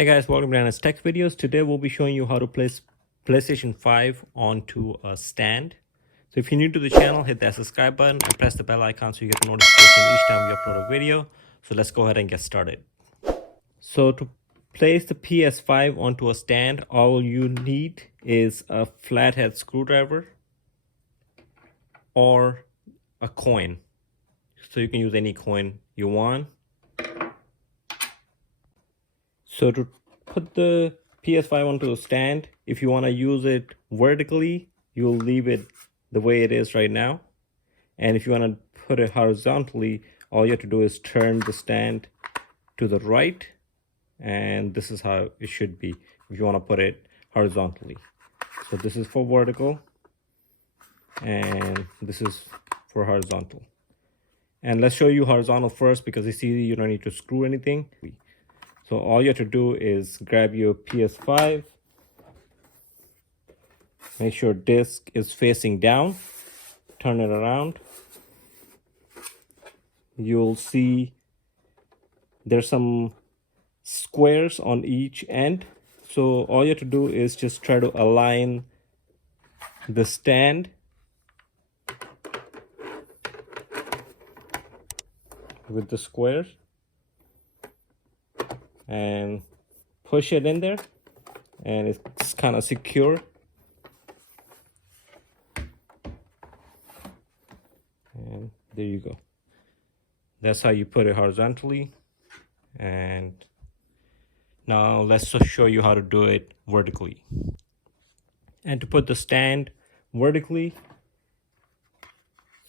Hey guys, welcome to Anna's Tech Videos. Today we'll be showing you how to place PlayStation 5 onto a stand. So if you're new to the channel, hit that subscribe button and press the bell icon so you get the notification each time we upload a video. So let's go ahead and get started. So to place the PS5 onto a stand, all you need is a flathead screwdriver or a coin. So you can use any coin you want. So to put the PS5 onto a stand, if you want to use it vertically, you'll leave it the way it is right now. And if you want to put it horizontally, all you have to do is turn the stand to the right. And this is how it should be if you want to put it horizontally. So this is for vertical and this is for horizontal. And let's show you horizontal first because it's easy, you don't need to screw anything. So all you have to do is grab your PS5, make sure disc is facing down, turn it around. You'll see there's some squares on each end. So all you have to do is just try to align the stand with the squares and push it in there, and it's kind of secure. And there you go. That's how you put it horizontally. And now let's show you how to do it vertically. And to put the stand vertically,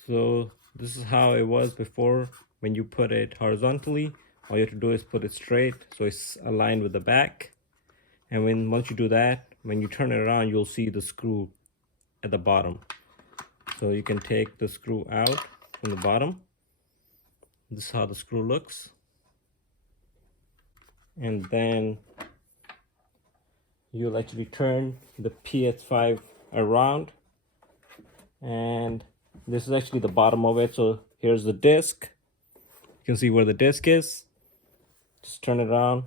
so this is how it was before. When you put it horizontally, all you have to do is put it straight so it's aligned with the back. And once you do that, when you turn it around, you'll see the screw at the bottom. So you can take the screw out from the bottom. This is how the screw looks. And then you'll actually turn the PS5 around. And this is actually the bottom of it. So here's the disc. You can see where the disc is. Just turn it around,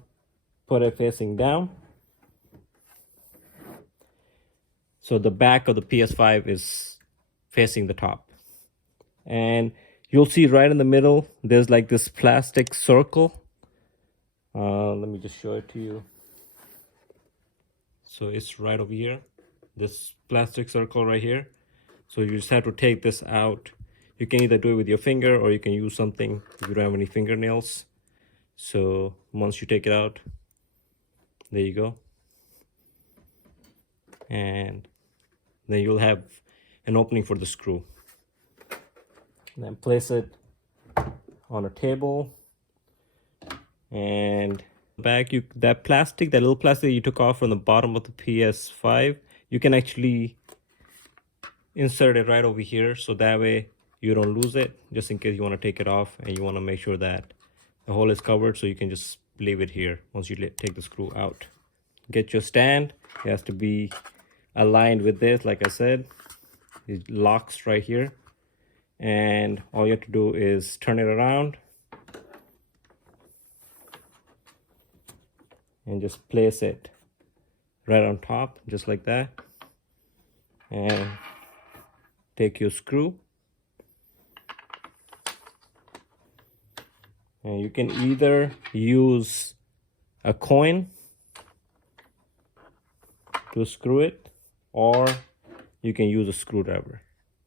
put it facing down. So the back of the PS5 is facing the top. And you'll see right in the middle, there's like this plastic circle. Let me just show it to you. So it's right over here, this plastic circle right here. So you just have to take this out. You can either do it with your finger or you can use something if you don't have any fingernails. So once you take it out, there you go. And then you'll have an opening for the screw. And then place it on a table. And back, that little plastic you took off from the bottom of the PS5, you can actually insert it right over here. So that way you don't lose it, just in case you want to take it off and you want to make sure that the hole is covered, so you can just leave it here once you take the screw out. Get your stand. It has to be aligned with this, like I said. It locks right here. And all you have to do is turn it around and just place it right on top, just like that. And take your screw. And you can either use a coin to screw it, or you can use a screwdriver,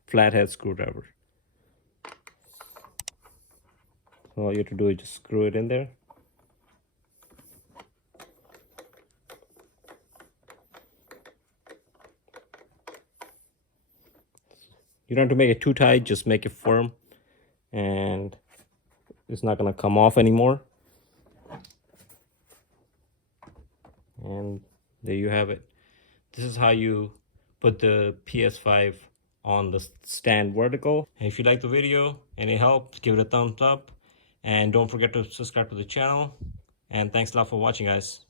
flathead screwdriver. So all you have to do is just screw it in there. You don't have to make it too tight, just make it firm, and it's not going to come off anymore. And there you have it. This is how you put the PS5 on the stand vertical. And if you like the video and it helped, give it a thumbs up. And don't forget to subscribe to the channel. And thanks a lot for watching, guys.